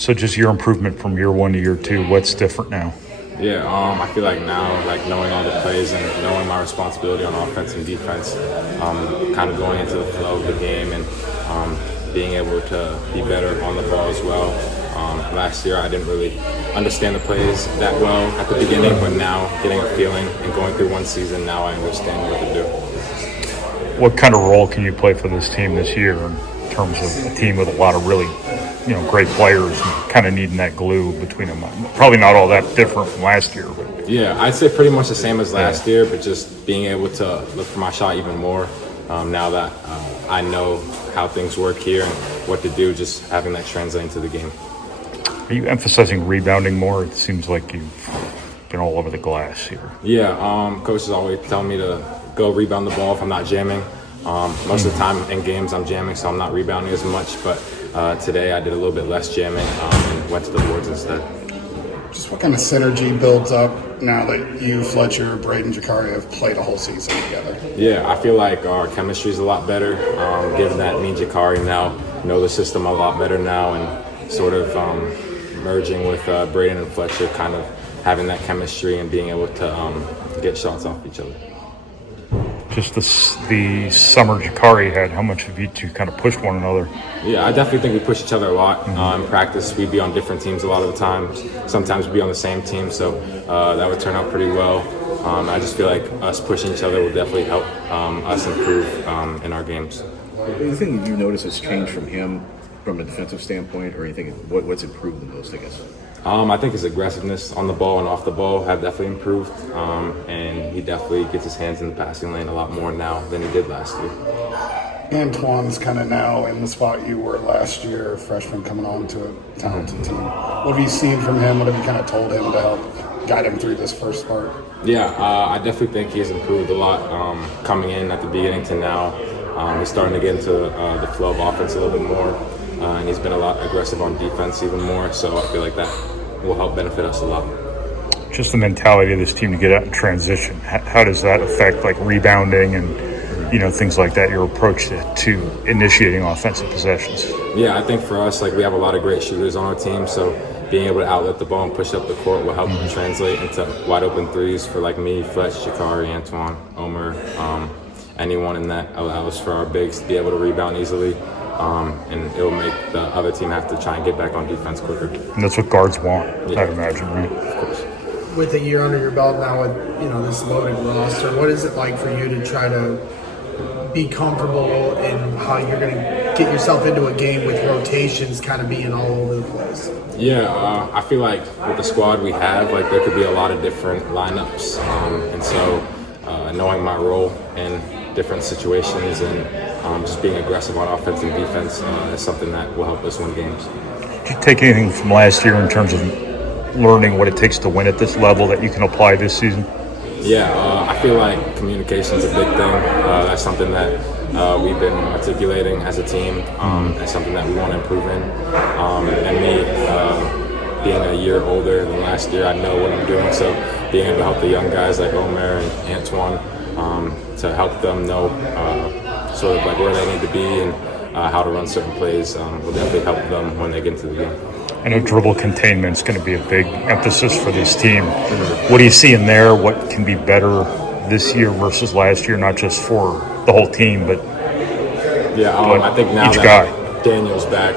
So just your improvement from year one to year two, what's different now? Yeah, I feel like now, like knowing all the plays and knowing my responsibility on offense and defense, kind of going into the flow of the game and being able to be better on the ball as well. Last year, I didn't really understand the plays that well at the beginning, but now getting a feeling and going through one season, now I understand what to do. What kind of role can you play for this team this year in terms of a team with a lot of really, great players and kind of needing that glue between them? Probably not all that different from last year, but yeah, I'd say pretty much the same as last year, but just being able to look for my shot even more now that I know how things work here and what to do, just having that translate into the game. Are you emphasizing rebounding more? It seems like you've been all over the glass here. Yeah, coaches always tell me to go rebound the ball if I'm not jamming. Most of the time in games I'm jamming, so I'm not rebounding as much, but today I did a little bit less jamming and went to the boards instead. Just what kind of synergy builds up now that you, Fletcher, Braden, Jakari have played a whole season together? Yeah, I feel like our chemistry is a lot better, given that me and Jakari now know the system a lot better now, and sort of merging with Braden and Fletcher, kind of having that chemistry and being able to get shots off each other. Just the summer Jakari had, how much have you two kind of pushed one another? Yeah, I definitely think we push each other a lot. In practice, we'd be on different teams a lot of the times. Sometimes we'd be on the same team, so that would turn out pretty well. I just feel like us pushing each other will definitely help us improve in our games. Anything you notice has changed from him from a defensive standpoint, or anything? What's improved the most, I guess? I think his aggressiveness on the ball and off the ball have definitely improved, and he definitely gets his hands in the passing lane a lot more now than he did last year. Antoine's kind of now in the spot you were last year, freshman coming on to a talented team. What have you seen from him? What have you kind of told him to help guide him through this first part? Yeah, I definitely think he's improved a lot coming in at the beginning to now. He's starting to get into the flow of offense a little bit more, and he's been a lot aggressive on defense even more, so I feel like that will help benefit us a lot. Just the mentality of this team to get out in transition. How does that affect like rebounding and things like that, your approach to initiating offensive possessions? Yeah, I think for us, like we have a lot of great shooters on our team, so being able to outlet the ball and push up the court will help translate into wide open threes for like me, Fletch, Jakari, Antoine, Omer, anyone in that allows for our bigs to be able to rebound easily. And it will make the other team have to try and get back on defense quicker. And that's what guards want, yeah. I'd imagine, right? Of course. With a year under your belt now with this loaded roster, what is it like for you to try to be comfortable in how you're going to get yourself into a game with rotations kind of being all over the place? Yeah, I feel like with the squad we have, like there could be a lot of different lineups, and so knowing my role in different situations and just being aggressive on offense and defense is something that will help us win games. Did you take anything from last year in terms of learning what it takes to win at this level that you can apply this season? Yeah, I feel like communication is a big thing. That's something that we've been articulating as a team. That's something that we want to improve in. And me, being a year older than last year, I know what I'm doing. So being able to help the young guys like Omer and Antoine to help them know sort of like where they need to be and how to run certain plays will definitely help them when they get into the game. I know dribble containment is going to be a big emphasis for this team. What do you see in there? What can be better this year versus last year, not just for the whole team, but I think now each that guy. Daniel's back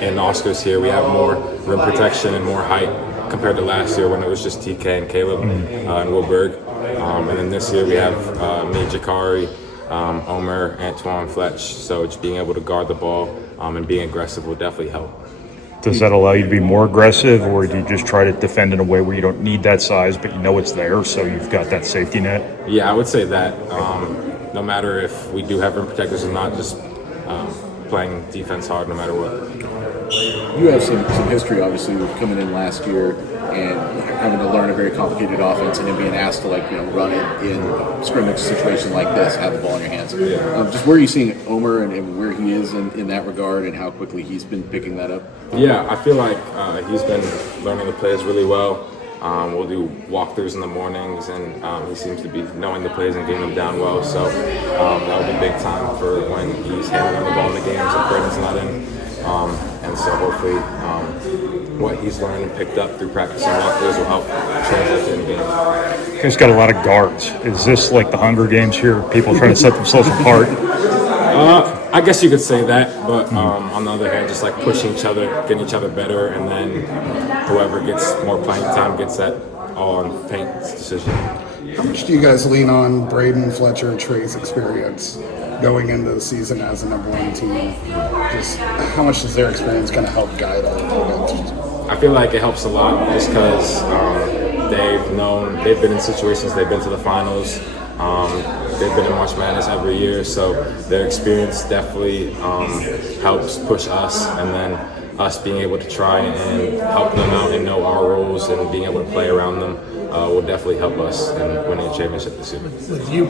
and Oscar's here, we have more rim protection and more height compared to last year when it was just TK and Caleb and Will Berg. And then this year we have me, Jakari, Omer, Antoine, Fletch. So just being able to guard the ball and being aggressive will definitely help. Does that allow you to be more aggressive, or do you just try to defend in a way where you don't need that size, but you know it's there, so you've got that safety net? Yeah, I would say that. No matter if we do have rim protectors or not, just playing defense hard no matter what. You have some history, obviously, with coming in last year and having to learn a very complicated offense and then being asked to run it in a scrimmage situation like this, have the ball in your hands. Just where are you seeing Omer and where he is in that regard and how quickly he's been picking that up? Yeah, I feel like he's been learning the plays really well. We'll do walkthroughs in the mornings, and he seems to be knowing the plays and getting them down well. So that will be big time for when he's handling the ball in the games and Braden's not in. And so hopefully what he's learned and picked up through practice and walkthroughs will help translate to the game. You guys got a lot of guards. Is this like the Hunger Games here? People trying to set themselves apart? I guess you could say that, but on the other hand, just like pushing each other, getting each other better, and then whoever gets more playing time gets that all on Paint's decision. How much do you guys lean on Braden, Fletcher, Trey's experience going into the season as a #1 team? Just how much does their experience kind of help guide all of it? I feel like it helps a lot just because they've been in situations, they've been to the finals, they've been in March Madness every year, so their experience definitely helps push us, and then us being able to try and help them out and know our roles and being able to play around them will definitely help us in winning a championship this year. With you